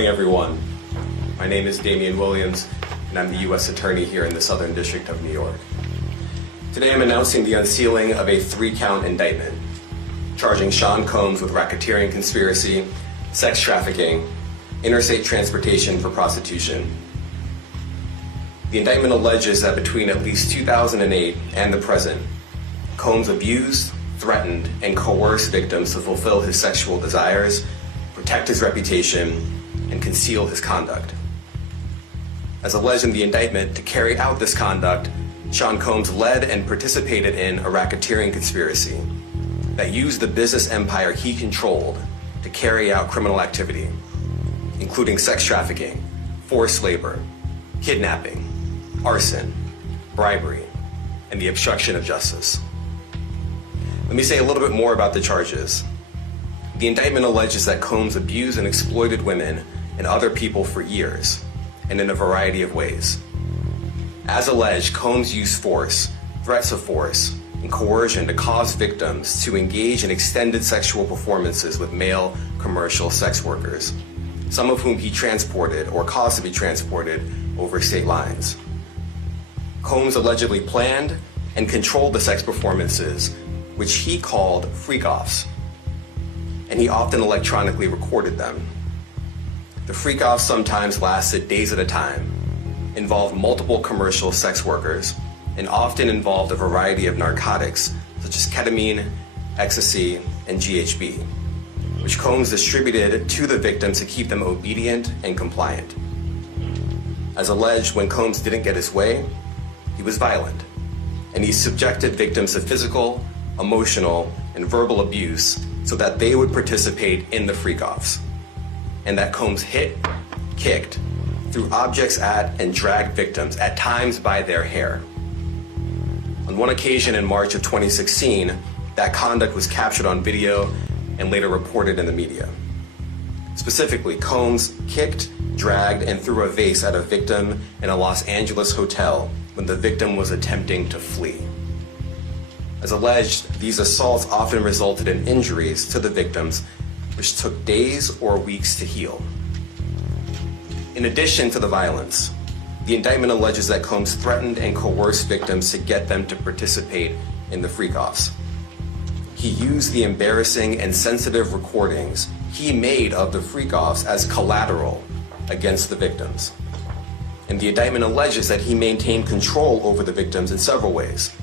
morning, everyone. My name is Damian Williams, and I'm the U.S. Attorney here in the Southern District of New York. Today I'm announcing the unsealing of a 3-count indictment, charging Sean Combs with racketeering conspiracy, sex trafficking, interstate transportation for prostitution. The indictment alleges that between at least 2008 and the present, Combs abused, threatened, and coerced victims to fulfill his sexual desires, protect his reputation, and conceal his conduct. As alleged in the indictment, to carry out this conduct, Sean Combs led and participated in a racketeering conspiracy that used the business empire he controlled to carry out criminal activity, including sex trafficking, forced labor, kidnapping, arson, bribery, and the obstruction of justice. Let me say a little bit more about the charges. The indictment alleges that Combs abused and exploited women and other people for years, and in a variety of ways. As alleged, Combs used force, threats of force, and coercion to cause victims to engage in extended sexual performances with male commercial sex workers, some of whom he transported or caused to be transported over state lines. Combs allegedly planned and controlled the sex performances, which he called freak-offs, and he often electronically recorded them. The freak-offs sometimes lasted days at a time, involved multiple commercial sex workers, and often involved a variety of narcotics such as ketamine, ecstasy, and GHB, which Combs distributed to the victims to keep them obedient and compliant. As alleged, when Combs didn't get his way, he was violent, and he subjected victims to physical, emotional, and verbal abuse so that they would participate in the freak-offs, and that Combs hit, kicked, threw objects at, and dragged victims, at times by their hair. On one occasion in March of 2016, that conduct was captured on video and later reported in the media. Specifically, Combs kicked, dragged, and threw a vase at a victim in a Los Angeles hotel when the victim was attempting to flee. As alleged, these assaults often resulted in injuries to the victims, which took days or weeks to heal. In addition to the violence, the indictment alleges that Combs threatened and coerced victims to get them to participate in the freak-offs. He used the embarrassing and sensitive recordings he made of the freak-offs as collateral against the victims. And the indictment alleges that he maintained control over the victims in several ways,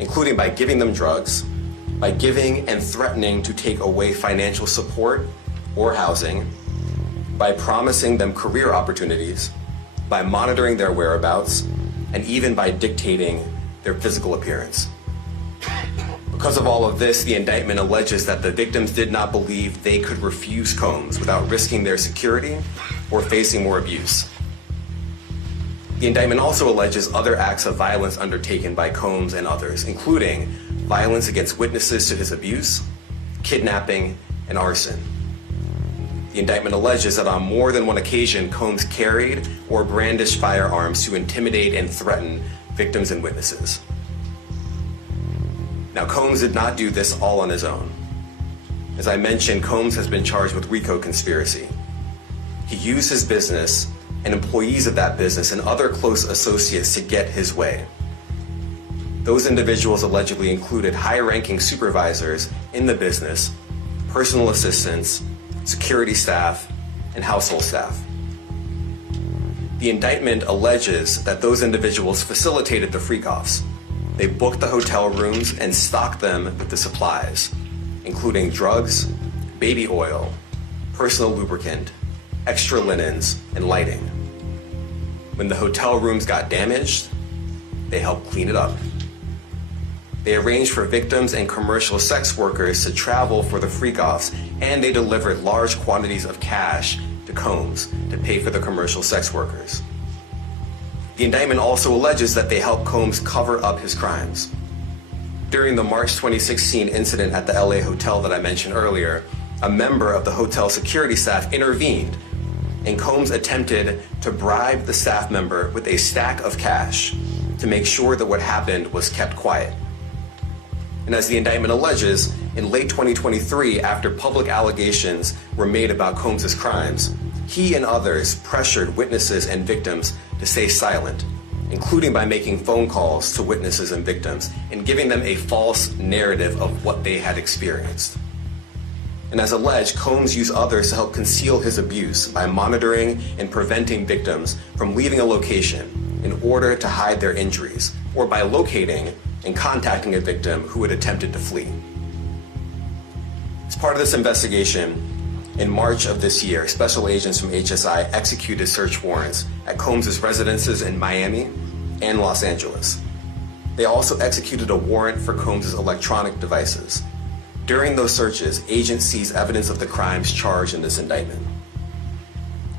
including by giving them drugs, by giving and threatening to take away financial support or housing, by promising them career opportunities, by monitoring their whereabouts, and even by dictating their physical appearance. Because of all of this, the indictment alleges that the victims did not believe they could refuse Combs without risking their security or facing more abuse. The indictment also alleges other acts of violence undertaken by Combs and others, including violence against witnesses to his abuse, kidnapping, and arson. The indictment alleges that on more than one occasion, Combs carried or brandished firearms to intimidate and threaten victims and witnesses. Now, Combs did not do this all on his own. As I mentioned, Combs has been charged with RICO conspiracy. He used his business and employees of that business and other close associates to get his way. Those individuals allegedly included high-ranking supervisors in the business, personal assistants, security staff, and household staff. The indictment alleges that those individuals facilitated the freak-offs. They booked the hotel rooms and stocked them with the supplies, including drugs, baby oil, personal lubricant, extra linens, and lighting. When the hotel rooms got damaged, they helped clean it up. They arranged for victims and commercial sex workers to travel for the freak-offs, and they delivered large quantities of cash to Combs to pay for the commercial sex workers. The indictment also alleges that they helped Combs cover up his crimes. During the March 2016 incident at the LA hotel that I mentioned earlier, a member of the hotel security staff intervened, and Combs attempted to bribe the staff member with a stack of cash to make sure that what happened was kept quiet. And as the indictment alleges, in late 2023, after public allegations were made about Combs' crimes, He and others pressured witnesses and victims to stay silent, including by making phone calls to witnesses and victims and giving them a false narrative of what they had experienced. And as alleged, Combs used others to help conceal his abuse by monitoring and preventing victims from leaving a location in order to hide their injuries, or by locating and contacting a victim who had attempted to flee. As part of this investigation, in March of this year, special agents from HSI executed search warrants at Combs' residences in Miami and Los Angeles. They also executed a warrant for Combs' electronic devices. During those searches, agents seized evidence of the crimes charged in this indictment.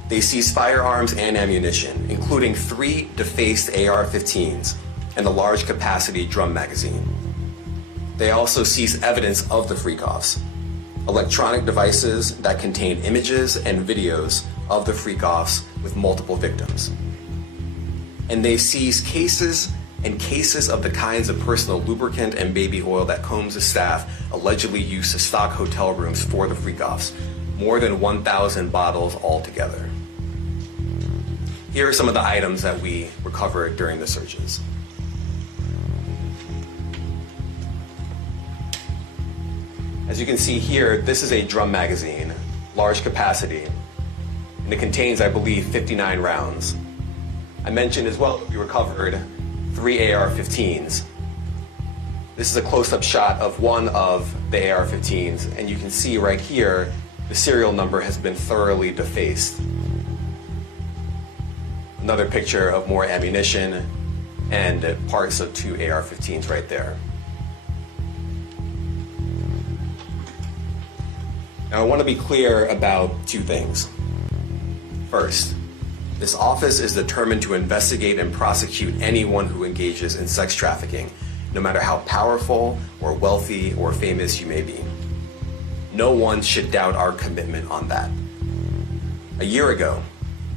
They seized firearms and ammunition, including 3 defaced AR-15s and a large capacity drum magazine. They also seized evidence of the freak-offs, electronic devices that contain images and videos of the freak-offs with multiple victims. And they seized cases and cases of the kinds of personal lubricant and baby oil that Combs' staff allegedly used to stock hotel rooms for the freak-offs, more than 1,000 bottles altogether. Here are some of the items that we recovered during the searches. As you can see here, this is a drum magazine, large capacity, and it contains, I believe, 59 rounds. I mentioned as well that we recovered 3 AR-15s. This is a close-up shot of one of the AR-15s, and you can see right here, the serial number has been thoroughly defaced. Another picture of more ammunition and parts of 2 AR-15s right there. Now, I want to be clear about 2 things. First, this office is determined to investigate and prosecute anyone who engages in sex trafficking, no matter how powerful or wealthy or famous you may be. No one should doubt our commitment on that. A year ago,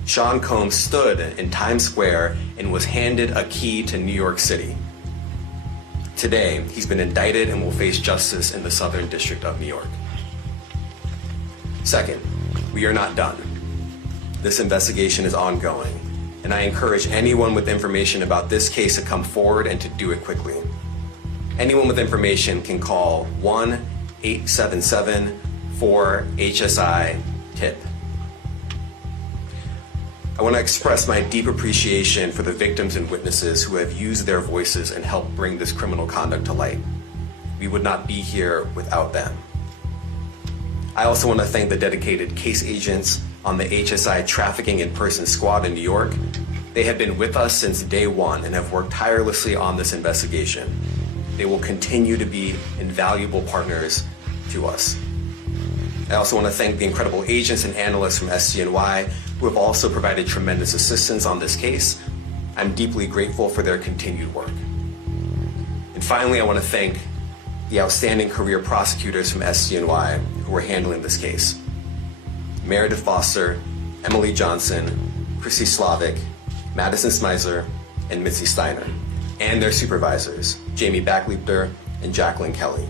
Sean Combs stood in Times Square and was handed a key to New York City. Today, he's been indicted and will face justice in the Southern District of New York. Second, we are not done. This investigation is ongoing, and I encourage anyone with information about this case to come forward and to do it quickly. Anyone with information can call 1-877-4HSI-TIP. I want to express my deep appreciation for the victims and witnesses who have used their voices and helped bring this criminal conduct to light. We would not be here without them. I also want to thank the dedicated case agents on the HSI Trafficking in Person Squad in New York. They have been with us since day one and have worked tirelessly on this investigation. They will continue to be invaluable partners to us. I also want to thank the incredible agents and analysts from SCNY who have also provided tremendous assistance on this case. I'm deeply grateful for their continued work. And finally, I want to thank the outstanding career prosecutors from SCNY who are handling this case. Meredith Foster, Emily Johnson, Chrissy Slavic, Madison Smizer, and Mitzi Steiner, and their supervisors, Jamie Backleiter and Jacqueline Kelly.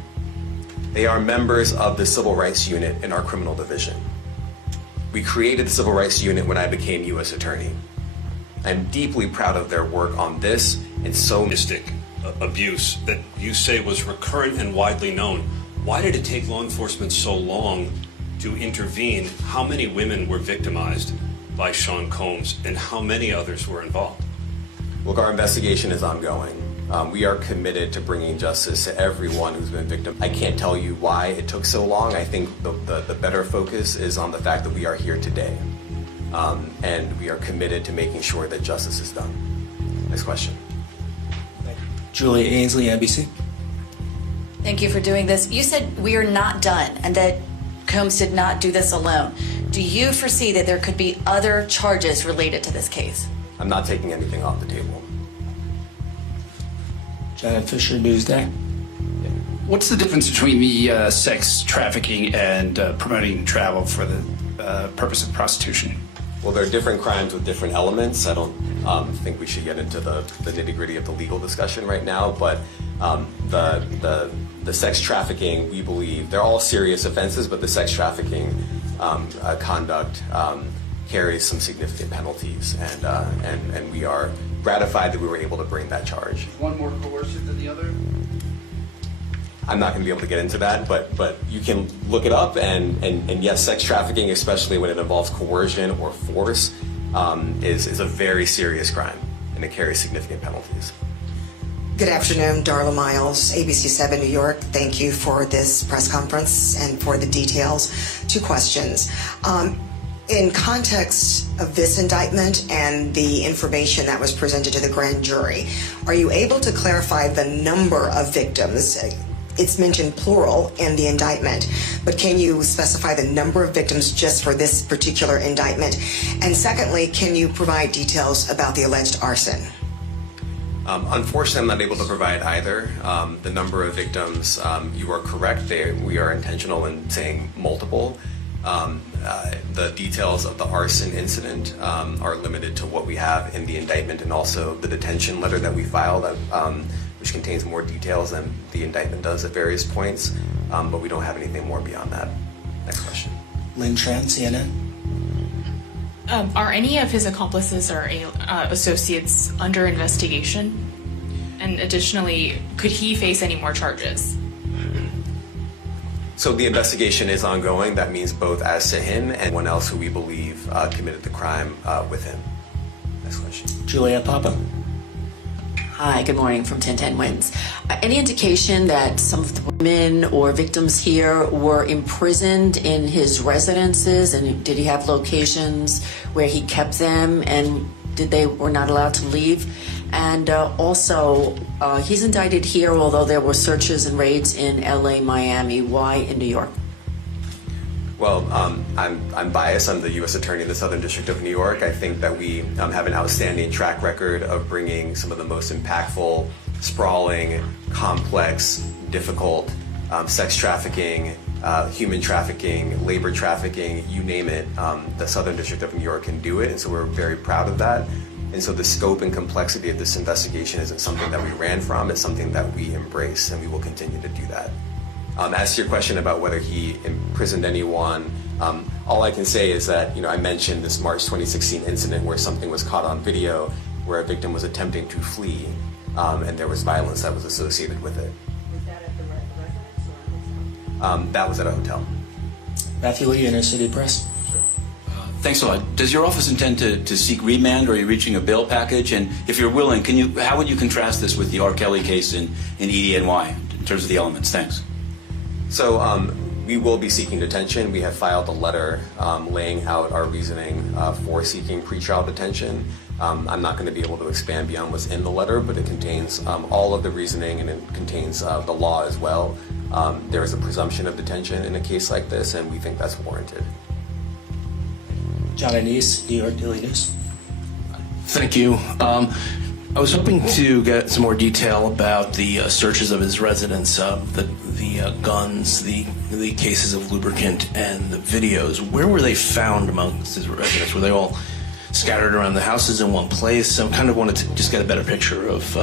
They are members of the Civil Rights Unit in our criminal division. We created the Civil Rights Unit when I became U.S. Attorney. I'm deeply proud of their work on this and so abuse that you say was recurrent and widely known. Why did it take law enforcement so long to intervene? How many women were victimized by Sean Combs, and how many others were involved? Look, our investigation is ongoing. We are committed to bringing justice to everyone who's been victim. I can't tell you why it took so long. I think the better focus is on the fact that we are here today. And we are committed to making sure that justice is done. Next question. Julia Ainsley, NBC. Thank you for doing this. You said we are not done and that Combs did not do this alone. Do you foresee that there could be other charges related to this case? I'm not taking anything off the table. Janet Fisher, Newsday. What's the difference between the sex trafficking and promoting travel for the purpose of prostitution? Well, there are different crimes with different elements. I don't think we should get into the nitty-gritty of the legal discussion right now, but the sex trafficking, we believe, they're all serious offenses, but the sex trafficking conduct carries some significant penalties, and we are gratified that we were able to bring that charge. One more coercive than the other? I'm not going to be able to get into that, but you can look it up, and yes, sex trafficking, especially when it involves coercion or force, is a very serious crime, and it carries significant penalties. Good afternoon, Darla Miles, ABC7 New York. Thank you for this press conference and for the details. Two questions. In context of this indictment and the information that was presented to the grand jury, are you able to clarify the number of victims? It's mentioned plural in the indictment, but can you specify the number of victims just for this particular indictment? And secondly, can you provide details about the alleged arson? Unfortunately, I'm not able to provide either. The number of victims, you are correct. We are intentional in saying multiple. The details of the arson incident are limited to what we have in the indictment and also the detention letter that we filed, which contains more details than the indictment does at various points, but we don't have anything more beyond that. Next question. Lynn Tran, CNN. Are any of his accomplices or associates under investigation? And additionally, could he face any more charges? So the investigation is ongoing. That means both as to him and anyone else who we believe committed the crime with him. Next question. Juliet Papa. Hi, good morning from 1010 Wins. Any indication that some of the women or victims here were imprisoned in his residences, and did he have locations where he kept them, and they were not allowed to leave? And also, he's indicted here, although there were searches and raids in LA, Miami. Why in New York? Well, I'm biased. I'm the U.S. Attorney in the Southern District of New York. I think that we have an outstanding track record of bringing some of the most impactful, sprawling, complex, difficult sex trafficking, human trafficking, labor trafficking, you name it. The Southern District of New York can do it, and so we're very proud of that. And so the scope and complexity of this investigation isn't something that we ran from, it's something that we embrace, and we will continue to do that. As to your question about whether he imprisoned anyone, all I can say is that, I mentioned this March 2016 incident where something was caught on video where a victim was attempting to flee, and there was violence that was associated with it. Was that at the residence or a hotel? That was at a hotel. Matthew Lee, Inner City Press. Thanks a lot. Does your office intend to seek remand, or are you reaching a bail package? And if you're willing, how would you contrast this with the R. Kelly case in EDNY in terms of the elements? Thanks. So we will be seeking detention. We have filed a letter laying out our reasoning for seeking pretrial detention. I'm not going to be able to expand beyond what's in the letter, but it contains all of the reasoning, and it contains the law as well. There is a presumption of detention in a case like this, and we think that's warranted. John Anise, New York Daily News. Thank you. I was hoping to get some more detail about the searches of his residence, the guns, the cases of lubricant, and the videos. Where were they found amongst his residence? Were they all scattered around the houses in one place? I kind of wanted to just get a better picture of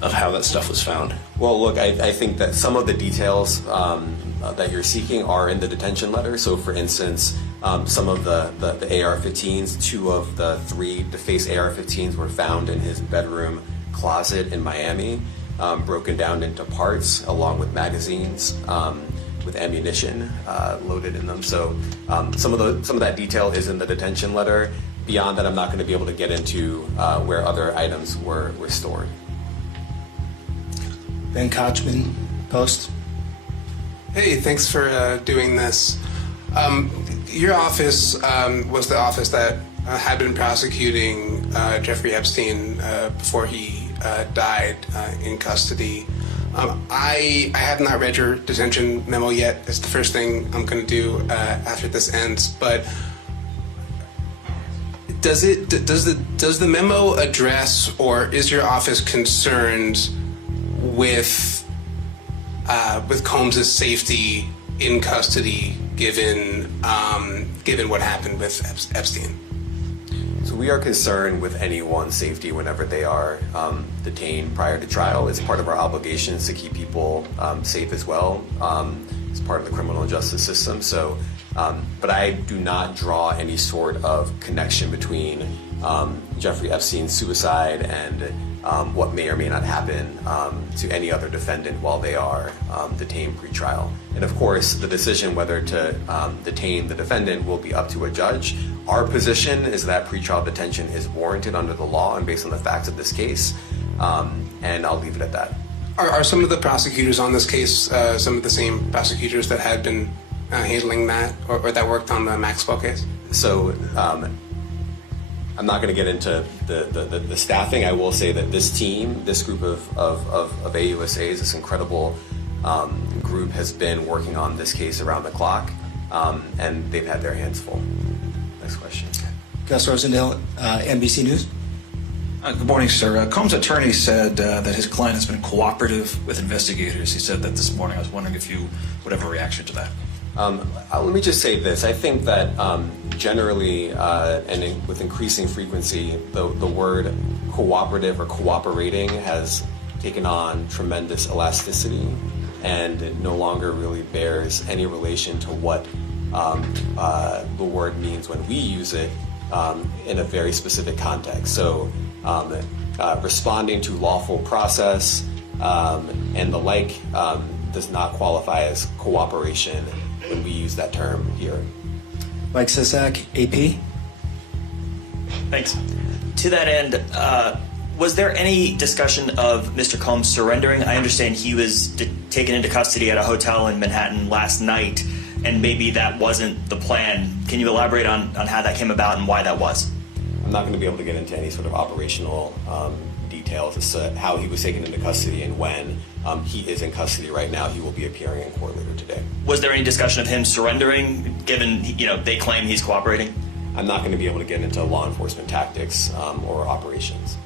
how that stuff was found. Well, look, I think that some of the details that you're seeking are in the detention letter. So, for instance, some of the AR-15s, 2 of the 3 defaced AR-15s were found in his bedroom closet in Miami, broken down into parts along with magazines with ammunition loaded in them. So some of that detail is in the detention letter. Beyond that, I'm not going to be able to get into where other items were stored. Ben Kochman, Post. Hey, thanks for doing this. Your office was the office that had been prosecuting Jeffrey Epstein before he died in custody. I have not read your detention memo yet. It's the first thing I'm going to do after this ends. But does the memo address, or is your office concerned with Combs' safety in custody, given what happened with Epstein? So we are concerned with anyone's safety whenever they are detained prior to trial. It's part of our obligations to keep people safe as well. It's part of the criminal justice system. So, but I do not draw any sort of connection between Jeffrey Epstein's suicide and what may or may not happen to any other defendant while they are detained pre-trial. And of course, the decision whether to detain the defendant will be up to a judge. Our position is that pre-trial detention is warranted under the law and based on the facts of this case, and I'll leave it at that. Are some of the prosecutors on this case some of the same prosecutors that had been handling that or that worked on the Maxwell case? So I'm not going to get into the staffing. I will say that this team, this group of AUSAs, this incredible group has been working on this case around the clock, and they've had their hands full. Next question. Gus Rosendale, NBC News. Good morning, sir. Combs' attorney said that his client has been cooperative with investigators. He said that this morning. I was wondering if you would have a reaction to that. Let me just say this. I think that generally and with increasing frequency, the word cooperative or cooperating has taken on tremendous elasticity and it no longer really bears any relation to what the word means when we use it in a very specific context. So responding to lawful process and the like does not qualify as cooperation when we use that term here. Mike Sisak, AP. Thanks. To that end, was there any discussion of Mr. Combs surrendering? I understand he was taken into custody at a hotel in Manhattan last night, and maybe that wasn't the plan. Can you elaborate on how that came about and why that was? I'm not going to be able to get into any sort of operational details as to how he was taken into custody and when. He is in custody right now. He will be appearing in court later today. Was there any discussion of him surrendering, given they claim he's cooperating? I'm not going to be able to get into law enforcement tactics or operations.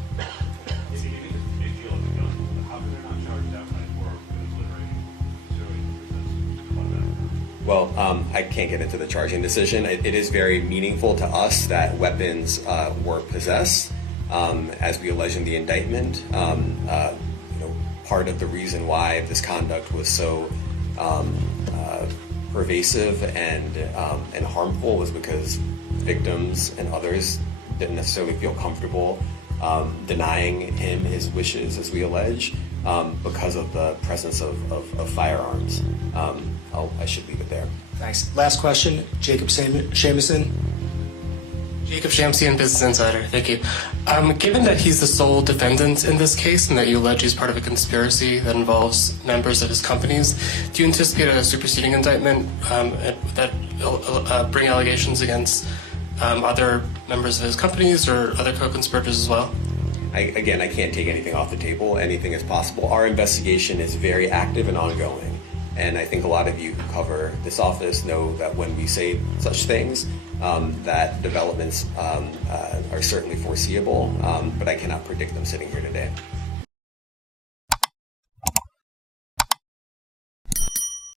Well, I can't get into the charging decision. It is very meaningful to us that weapons were possessed, as we allege in the indictment. Part of the reason why this conduct was so pervasive and harmful was because victims and others didn't necessarily feel comfortable denying him his wishes, as we allege, because of the presence of firearms. I should leave it there. Thanks. Last question, Jacob Shamison. Jacob Shamsian, Business Insider. Thank you. Given that he's the sole defendant in this case and that you allege he's part of a conspiracy that involves members of his companies, do you anticipate a superseding indictment that bring allegations against other members of his companies or other co-conspirators as well? I can't take anything off the table. Anything is possible. Our investigation is very active and ongoing. And I think a lot of you who cover this office know that when we say such things, that developments are certainly foreseeable, but I cannot predict them sitting here today.